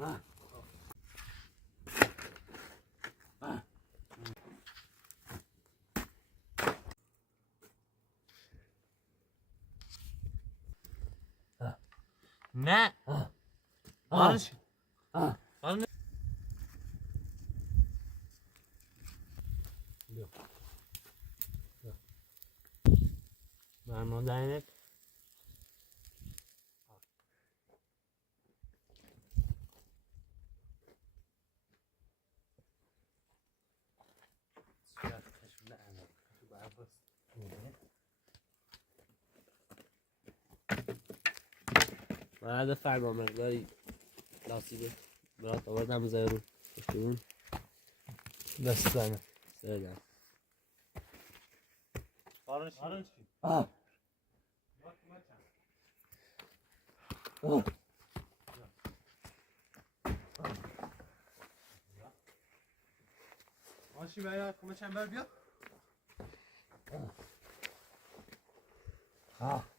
نه آنش آن من داینت بعد فرما مقداری لاستیک برات آوردم زیرو پشتون دست زنه سرگرم آرنج ماشی باید کمه چنبر بیا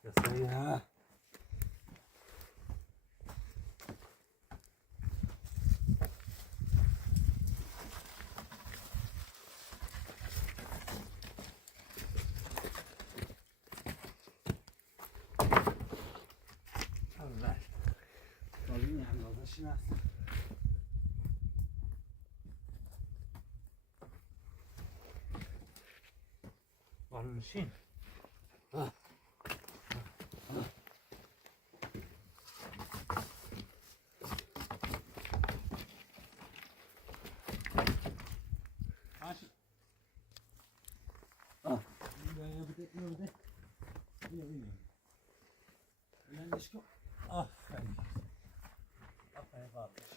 دسته ها نشین ماشی بده بلندش کن آفرین قابلش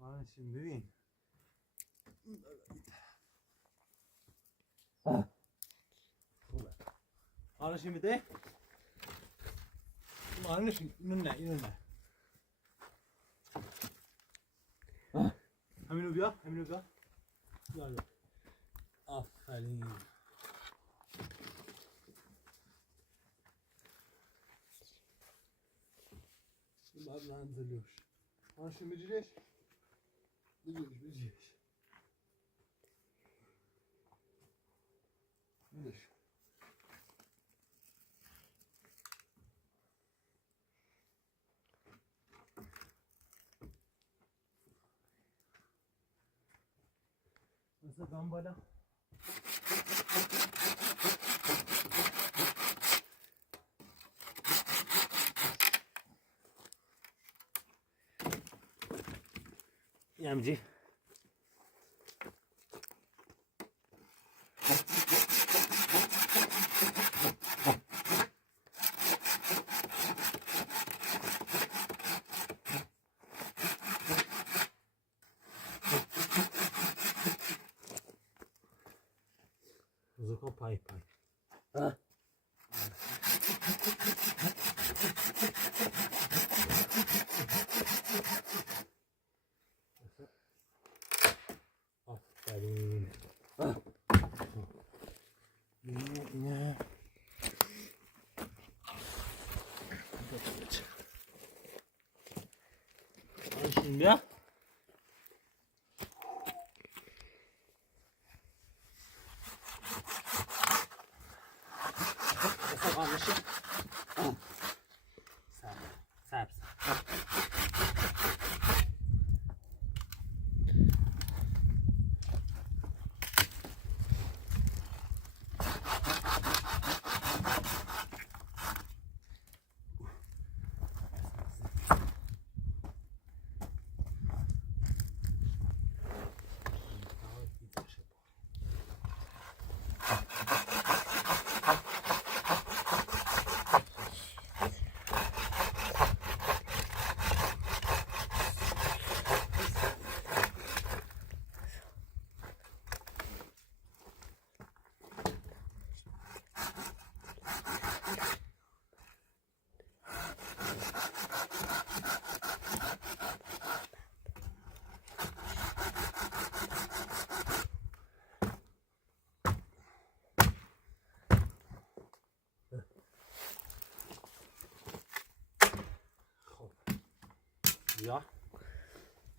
آرنشیم ببین خوبه آرنشیم بده آرنشیم اینو نه همینو بیا بیا آفرین این باید منزلیوش آرنشیم بجیرش بجیرش مثل دام بالا یمجی زوکا پای آفرین نه آنشین بیا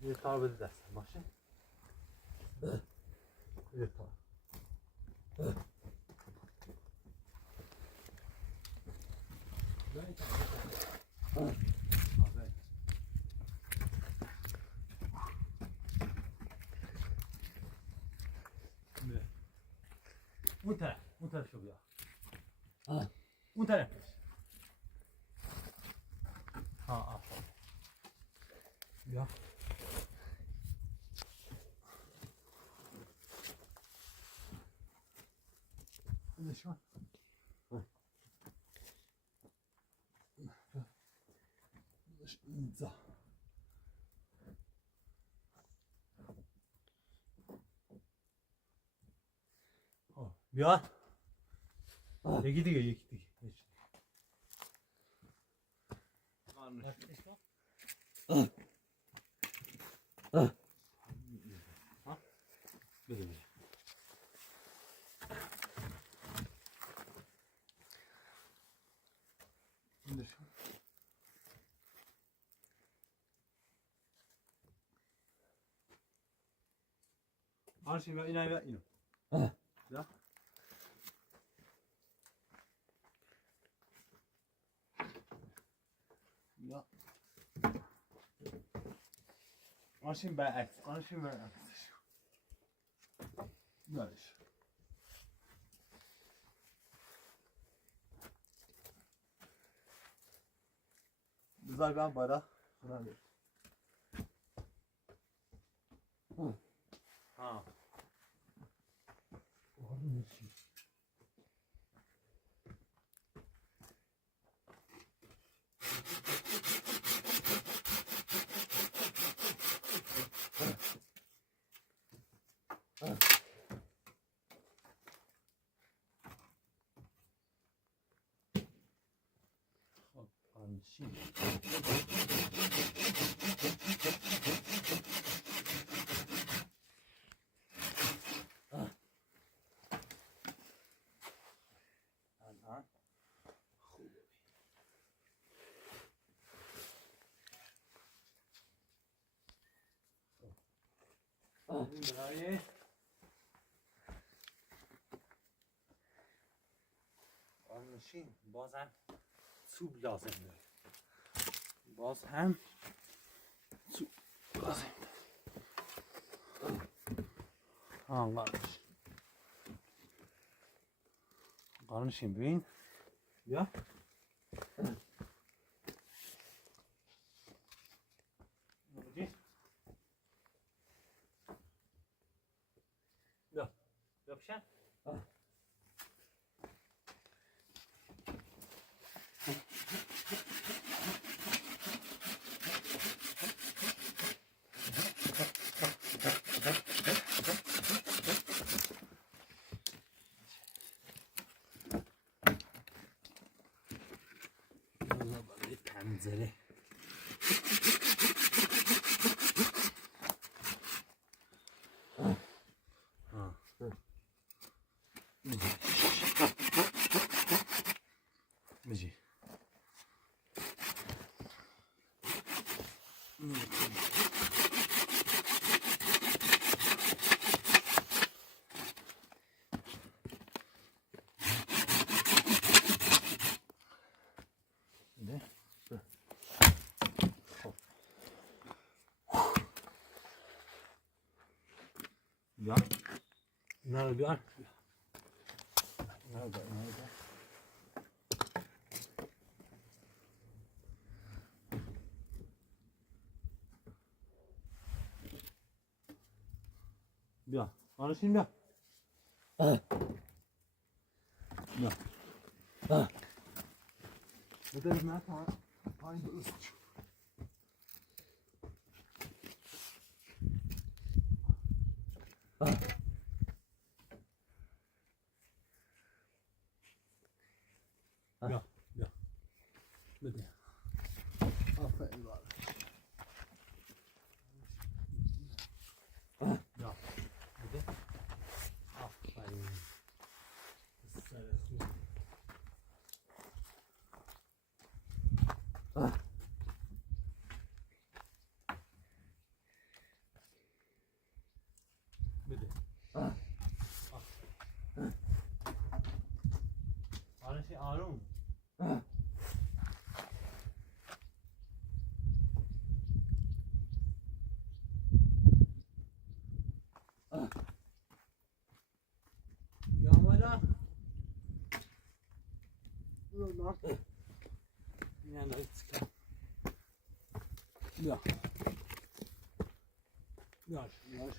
یه تار بده دستم باشه. یه تار. اون طرف شو بیا. اون طرفش. ها بیا. نشون. اینجا. بیا. یکی دیگه. بده. آرشین بیا اینو. بیا. بیا. آرشین برعکس. بیارش. بذار بیام بالا. ها. برای آنشین بازم چوب لازم داره. باز هم چوب لازم داره. قارنشین ببین. بیا. بیا پیشن. پنجره میجی بیا. نه بیا. بیا. آنشین بیا. بیا. بده نه پایین درست شد. بیا. بده. آفرین بابا. بیا. بده. آفرین. نه نه بیا بیاش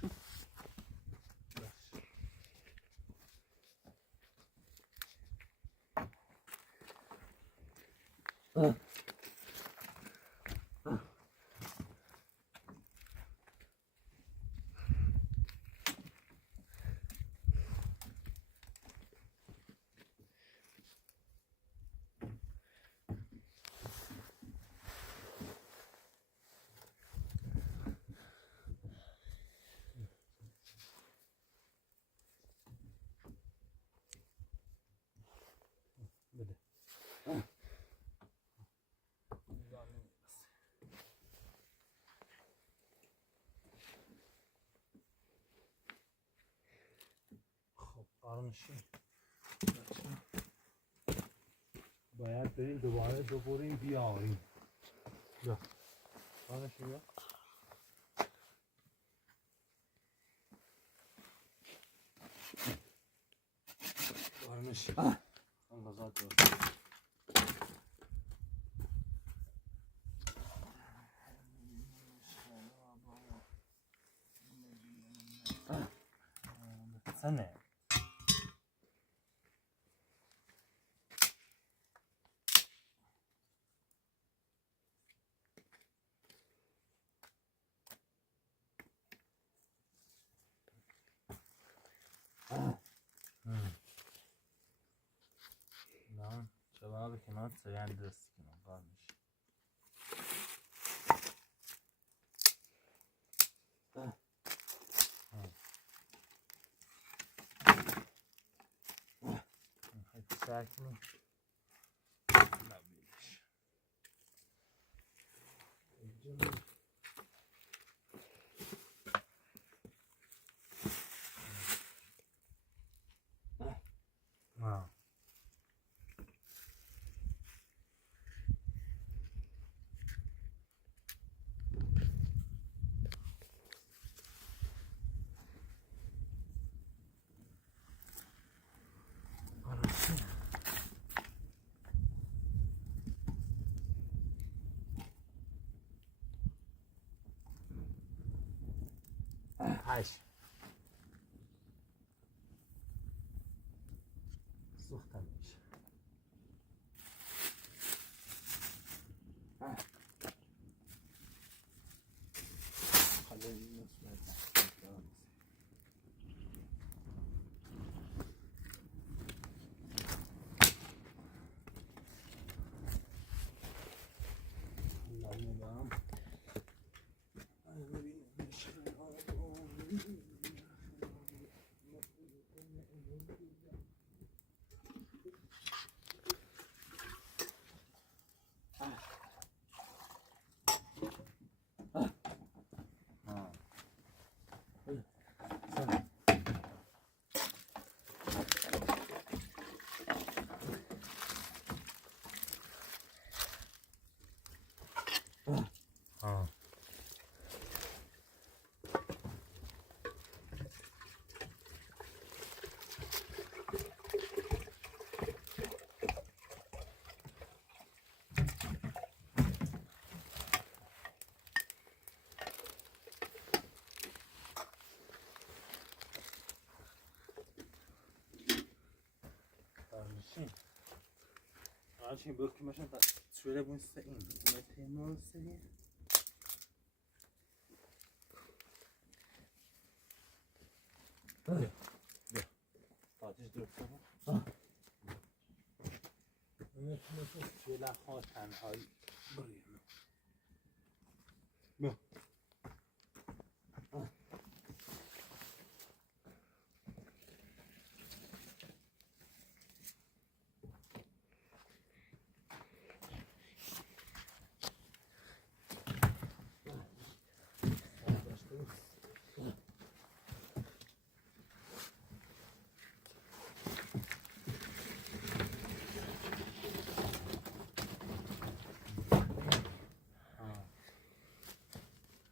بده خب قرنشی باید بریم دوباره بریم بیاریم بیا قرنشی بیا قرنشی انقضا درست سنه نعم شباب كمان سريعا درس كمان قارنش حيث ساكنه لا بيلش عايش سخته میشه خليني Şimdi bölüm başına şöyle bunu isteyeyim. Meteğimi isteyeyim. Gel. Gel. Ateş dur tamam. Meteğimi şöyle خواهد های بریم. بیا.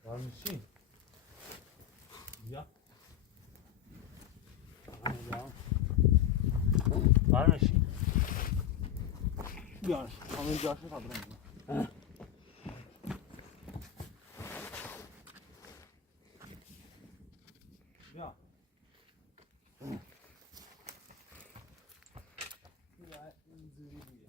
Var mısın? Ya. Ya. Var mısın? بیارش همین جاشو خبرم بیا اینجوری بوده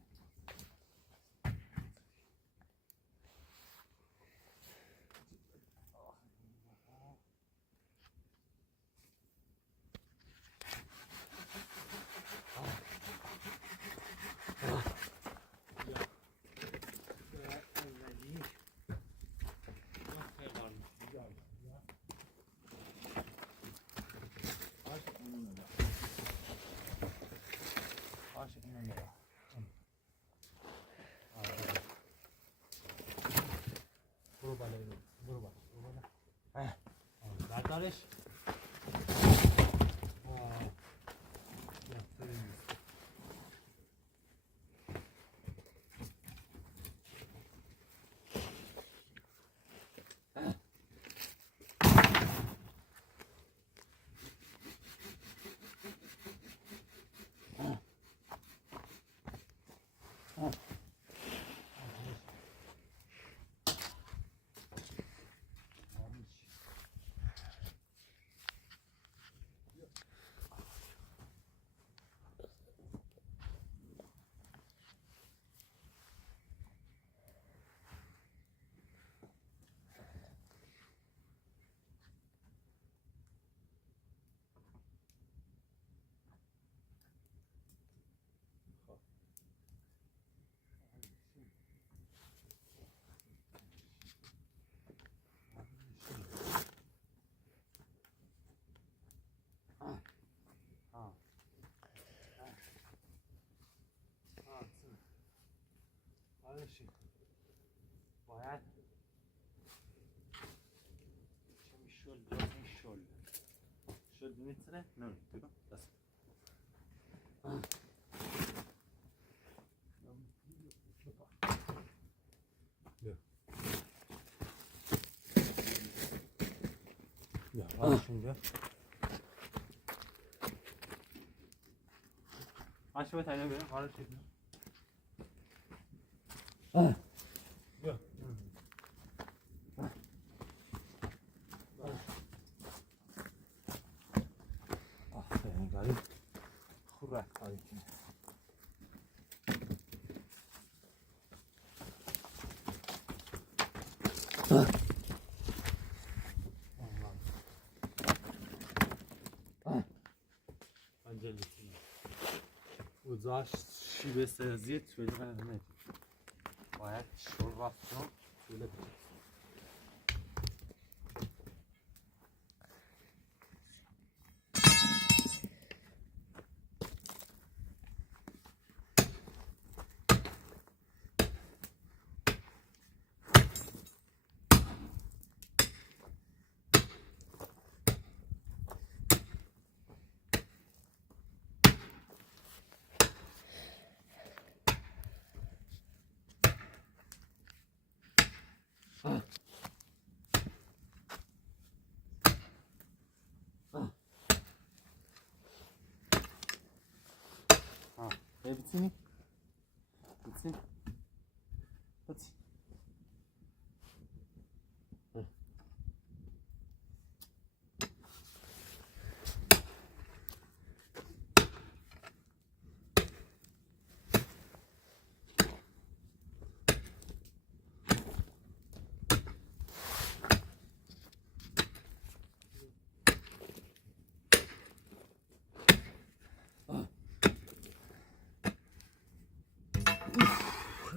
برو بالا برو بالا بردارش باید شل میتونه نه بگم بس یا آشونجا آشو تایید بریم حالا چی بیا آفرین گاری خوب رفت کاری کنه انجلیسی اوزاش شیبه سازی توی قرمه باید شور رفتم طوله بچه بتونی؟ بتونی؟ بتونی؟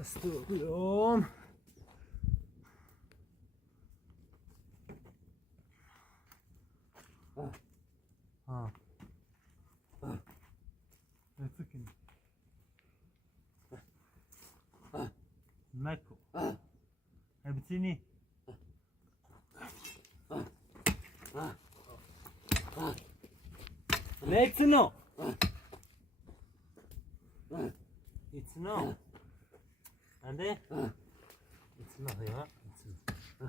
استقلام بتونی نکو بتونی Let's know. It's no. And then it's no here. It's no.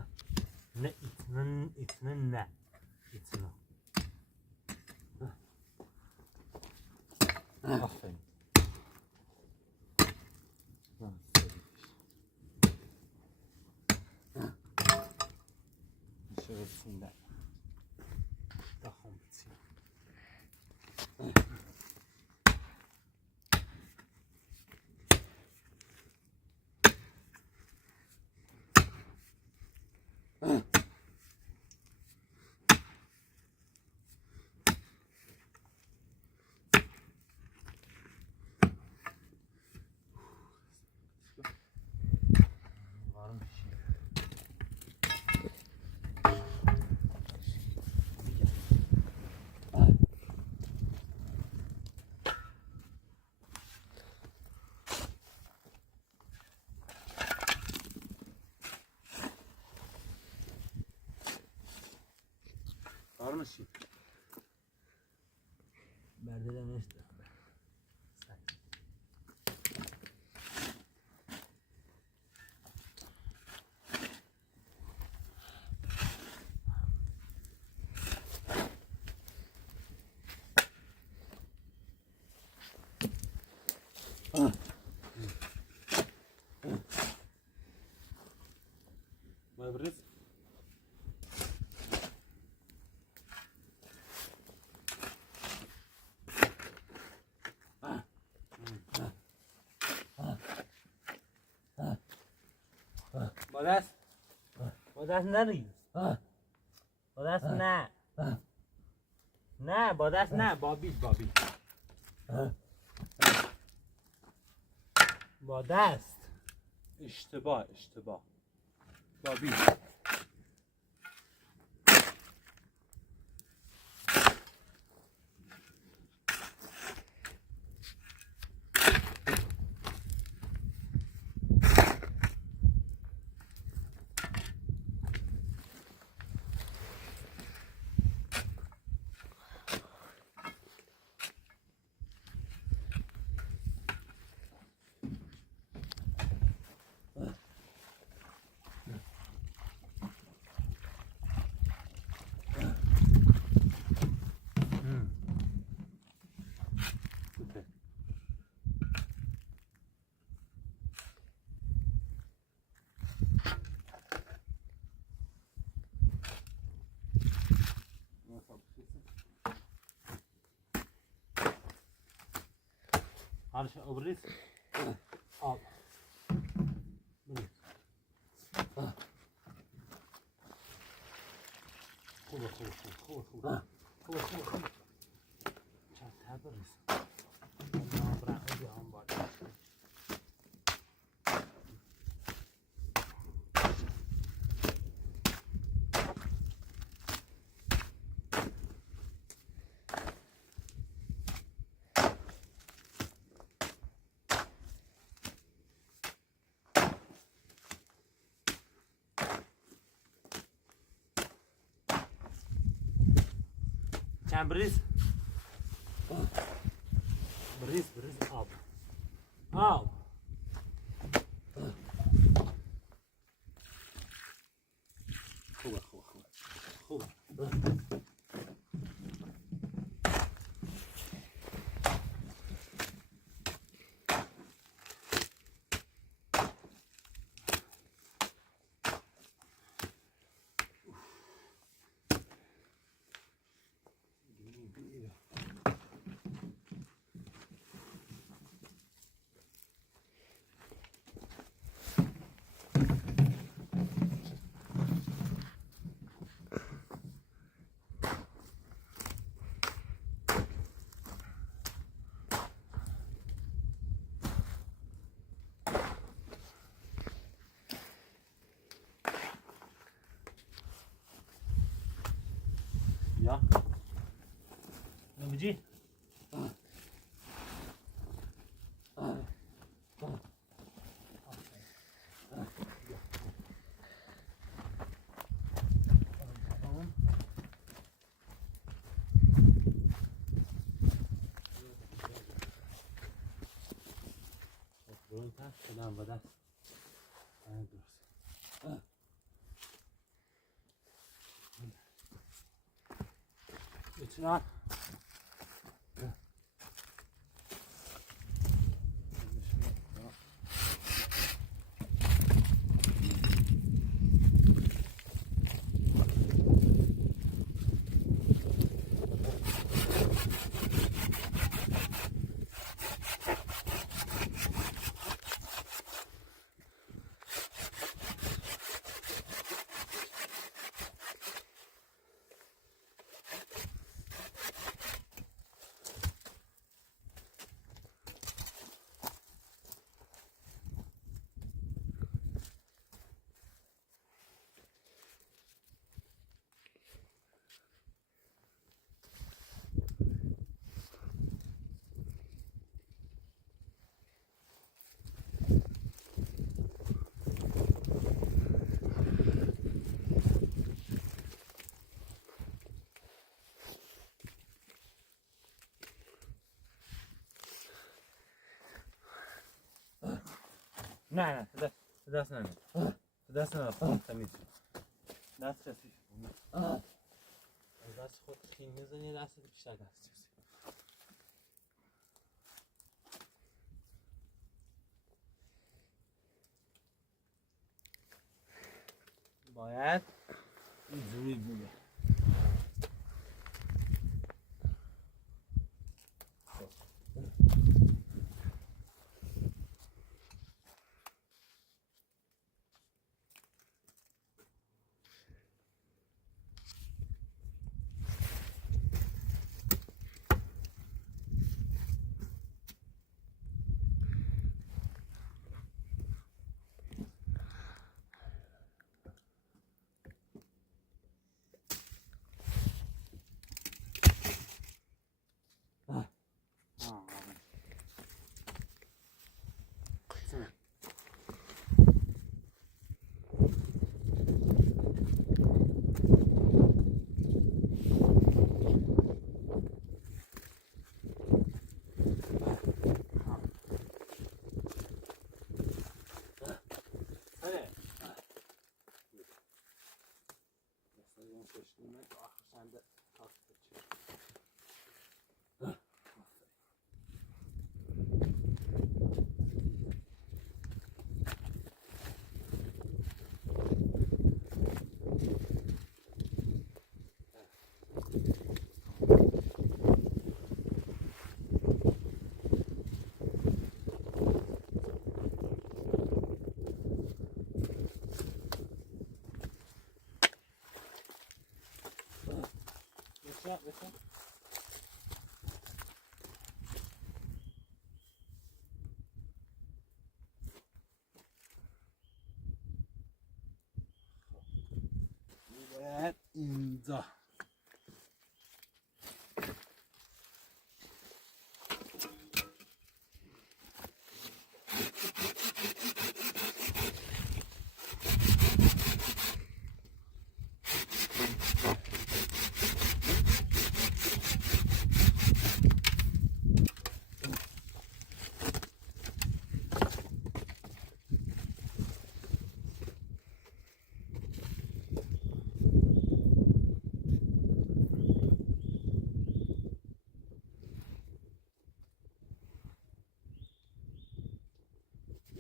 Ne, it's no. It's no. Na. It's no. Aferin. تخم بتسي varmış. Varmış. Berdeden işte. ما يبرز با دست نریز با دست نه نه با دست نه بابی با دست اشتباه بابی Harus obris. Al. Ini. Kula. Çat haberiz. Ondan bırak bir an var. Sen beriz. Beriz al. Al. خوبه. Ya. Ne bici? Selam badar. It's not. نه دست نه دست نه تمیز دست خفیف دست خود خیلی میزنی دست بیشتر دست باید اینجوری بوده بسن باید اینجا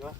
Ja.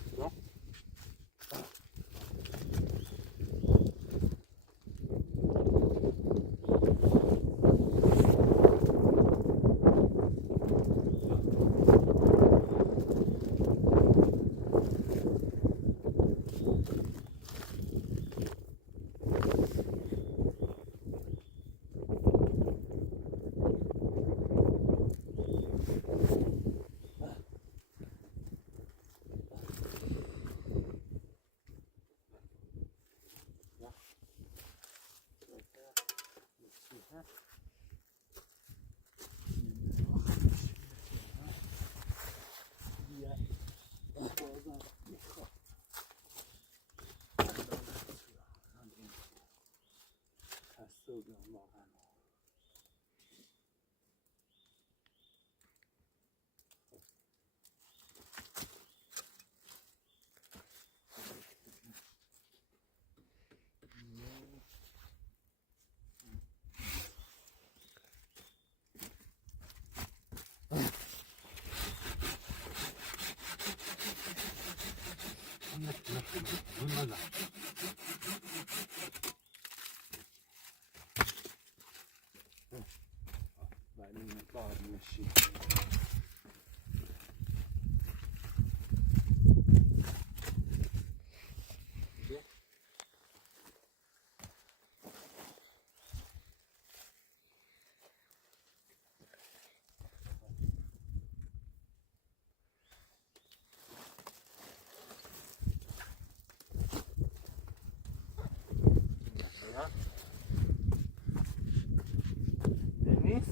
Dennis?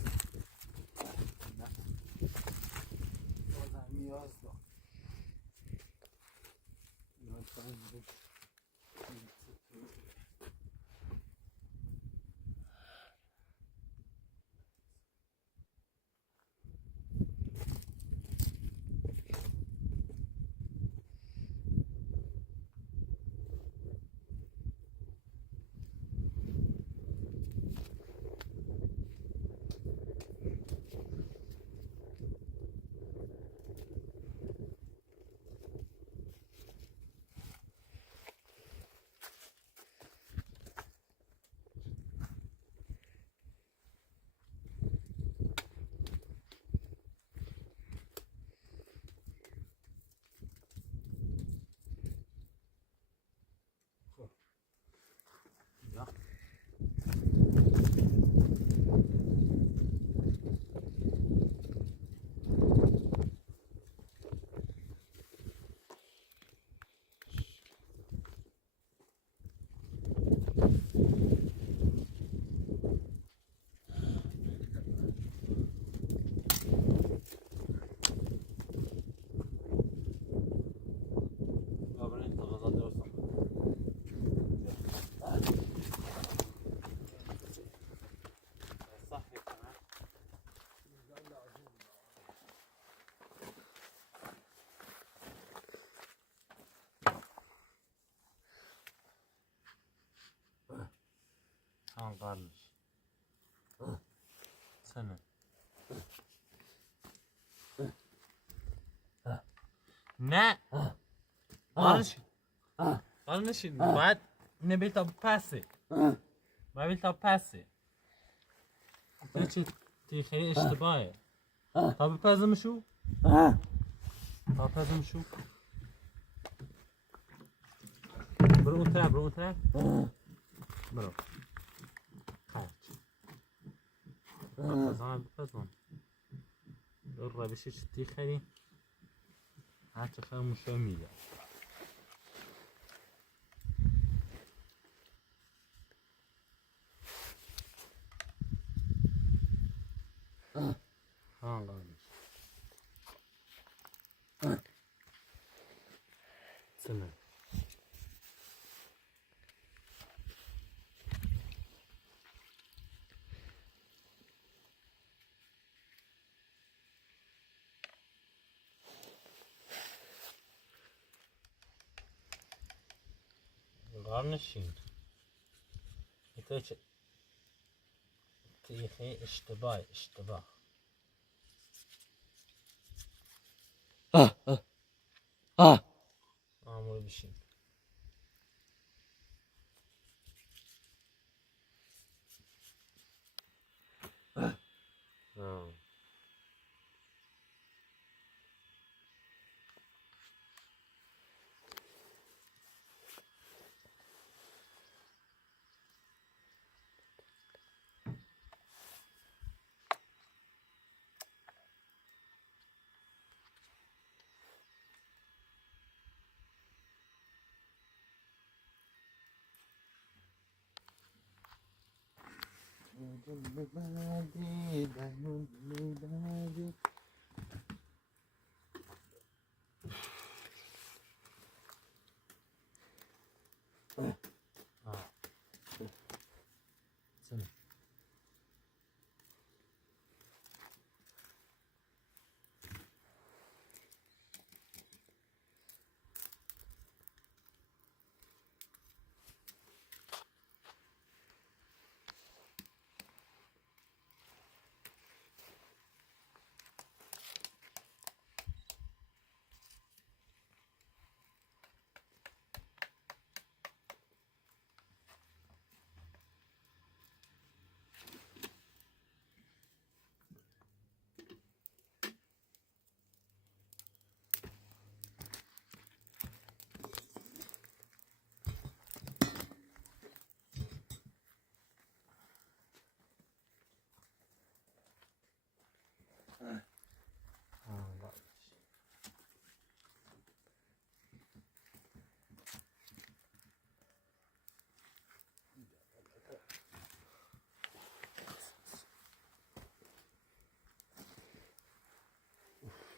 هم قرنش سنه نه قرنش باید نبیل تا پسه باید تا پسه چه خیلی اشتباهه تا بپزمشو تا بپزمشو برو اون طرف برو خرج بپزم روش چی خیلی هرچه خیلی مشکل میده قرنش سنه قرنشین ایتا چه تیخی اشتباه آموره بشین سنه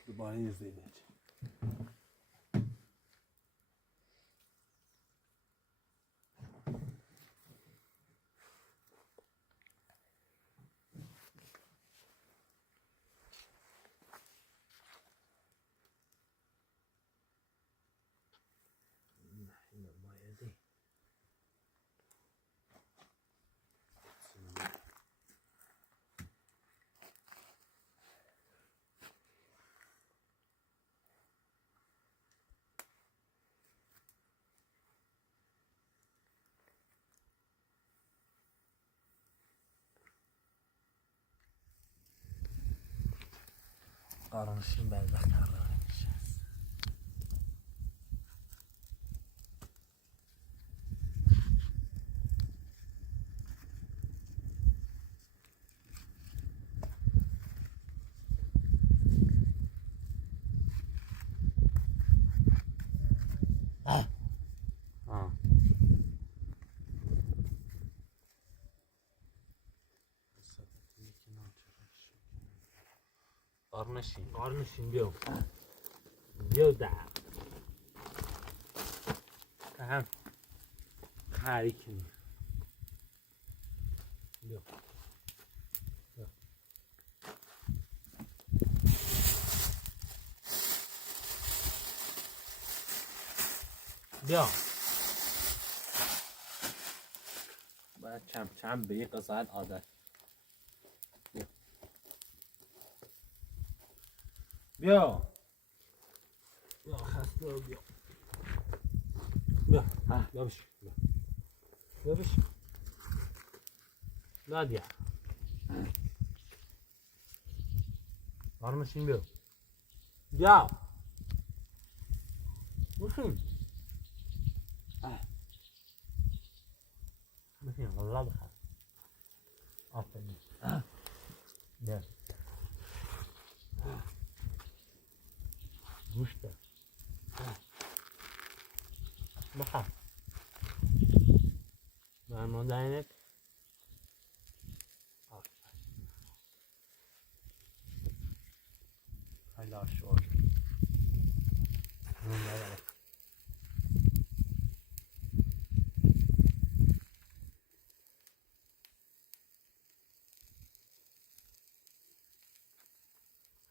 دوباره یه زینج قرنشین بعد وقت هر راه میشه قرنشین بیو در هم خری کنی بیو باید کم به یک قصاعت عادت. بیا بیا خسته رو بیا بیا بیا بش بیا بش نادیا varmışın bio. Ya. Musun? Musun? Allah bak. Aferin. Gel. Muşta. Bak. Ben modaynek. Haydi aşağı ol.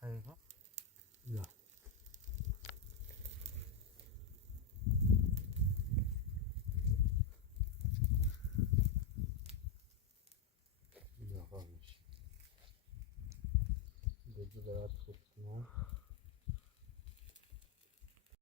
Haydi. Ya. Ya kalmış. Gözü de rahat tutma.